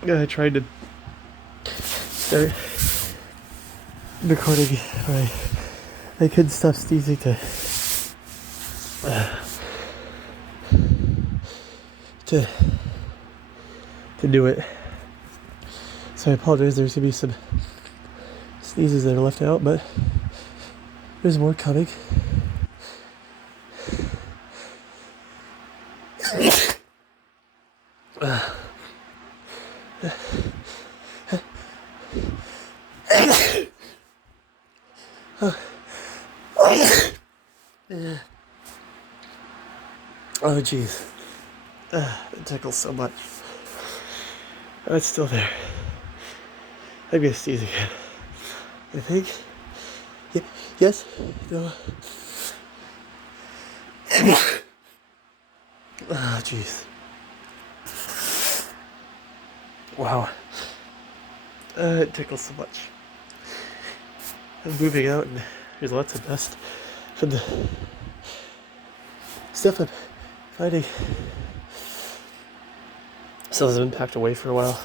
I tried to start recording, but I couldn't stop sneezing to do it. So I apologize. There's gonna be some sneezes that are left out, but there's more coming. Oh jeez, it tickles so much. Oh, it's still there. I'm gonna sneeze again. I think. Yes. No. Oh jeez. Wow. It tickles so much. I'm moving out and there's lots of dust from the stuff I'm finding. Still hasn't been packed away for a while.